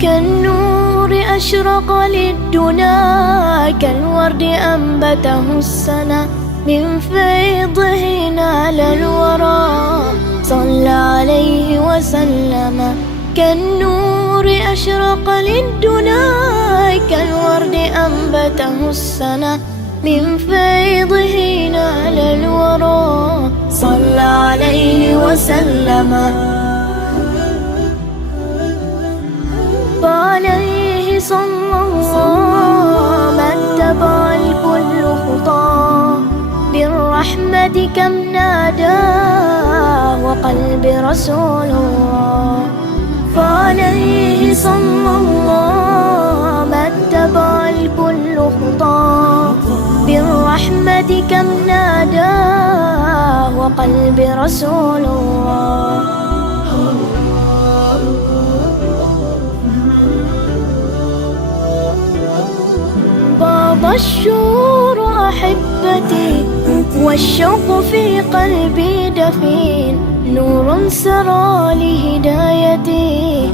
كالنور أشرق للدنا، كالورد أنبته السنا، من فيضه نال الورى صلى عليه وسلم. كالنور أشرق للدنا، كالورد أنبته السنا، من فيضه نال الورى صلى عليه وسلم. فعليه صلى الله ما اتبع الكل خطاه، بالرحمة كم نادى وقلب رسول الله. فعليه صلى الله ما اتبع الكل خطاه، بالرحمة كم نادى وقلب رسول الله. فاض الشور أحبتي والشوق في قلبي دفين، نور سرى لهدايتي.